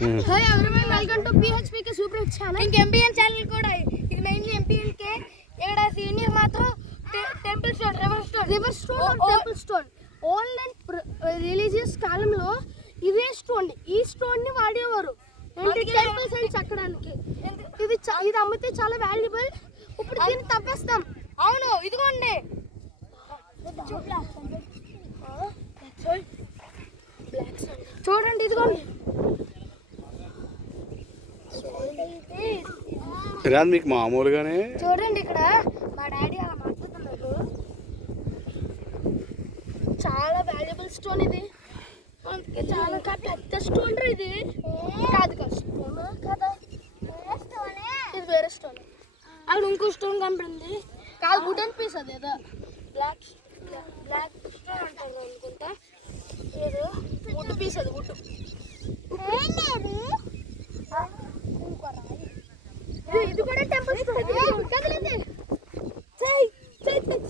Hi everyone, welcome to PHPK super channel. ఇంక MPN channel కూడా ఇది మెయిన్లీ MPNK. ఇక్కడ సీనియర్ మాత్రం temple stone, river stone, temple stone online religious కాలంలో ఇదే స్టోన్, ఈ స్టోన్ ని వాడేవారు టెంపుల్స్ అని చెక్కడానికి. ఇది అమ్మితే చాలా వాల్యుబుల్. ఇప్పుడు దీన్ని తవ్వేస్తాం. అవును, ఇదిగోండి చూడండి, ఇదిగోండి. మీకు మామూలుగానే చూడండి, ఇక్కడ మా డాడీ అలా మాట్లాడుతున్నారు. చాలా వాల్యుబుల్ స్టోన్ ఇది. అందుకే చాలా పెద్ద స్టోన్ ఇది. కాదు స్టోన్ కదా, ఇది వేరే స్టోన్. అక్కడ ఇంకో స్టోన్ కనపడింది. కాదు, వుడెన్ పీస్ అది. ఏదో బ్లాక్ స్టోన్ అంటారు అనుకుంటా. ఏదో వుడ్ పీస్ అది. వుడ్ ఇది కూడా టెంపుల్ కదిలింది.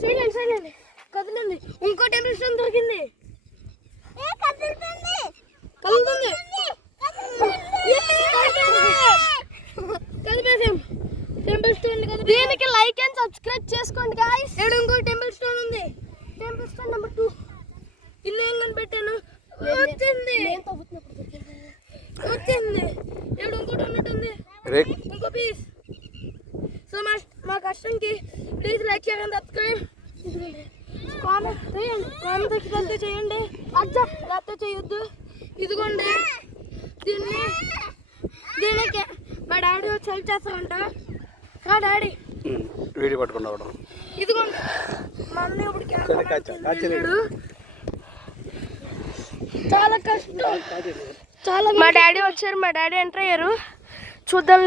సైలెంట్ కదిలింది. ఇంకో టెంపుల్ స్టోన్ దొరికింది. కదిపేసాం టెంపుల్ స్టోన్. దీనికి లైక్ అండ్ సబ్స్క్రైబ్ చేసుకోండి గాయ్స్. ఇక్కడ ఇంకో టెంపుల్ స్టోన్ ఉంది. Temple stone number 2. ఇల్లు ఏం కనిపెట్టాను. వచ్చింది. ఇక్కడ ఇంకోటి ఉన్నట్టుంది. ఇంకో పీస్. సో మా కష్టంకి ప్లీజ్ లైక్ చేయండి, సబ్స్క్రైబ్ కామెంట్ చేయండి. లేకపోతే చేయొద్దు. ఇదిగోండి, దీనికి మా డాడీ వచ్చి హెల్ప్ చేస్తామంట. మా డాడీ వీడియో పట్టుకున్నాడు. ఇదిగోండి, మా అన్న ఇప్పుడు చాలా కష్టం. చాలా మా డాడీ వచ్చారు. మా డాడీ ఎంటర్ అయ్యారు. చూద్దాం.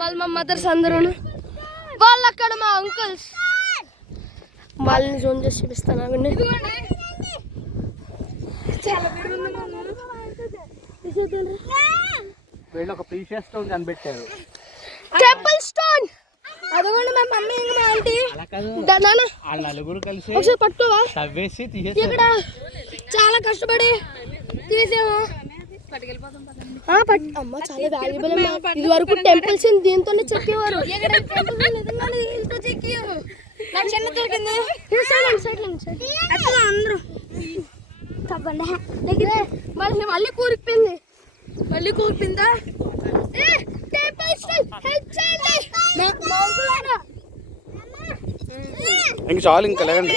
వాళ్ళు మా మదర్స్ అందరూ, వాళ్ళు అక్కడ మా అంకుల్స్. వాళ్ళని జోన్ చేసి చూపిస్తాను. ఒక ప్రీషియస్ స్టోన్ కనిపెట్టారు. Temple stone. అదిగోండి మా మమ్మీ ఇంకా మా ఆంటీ నలుగురు కలిసి ఒకసారి పట్టుకోవా. తవ్వేసి ఇక్కడ చాలా కష్టపడి తీసాము. అమ్మ చాలా వాల్యుబుల్. ఇది వరకు టెంపుల్స్ దీంతోనే చెక్కేవారు. చిన్న దొరికింది. అందరూ తప్పండి. మళ్ళీ కూరిపోయింది. కూరిపోయిందా? ఇంక చాలు, ఇంకా లేదండి.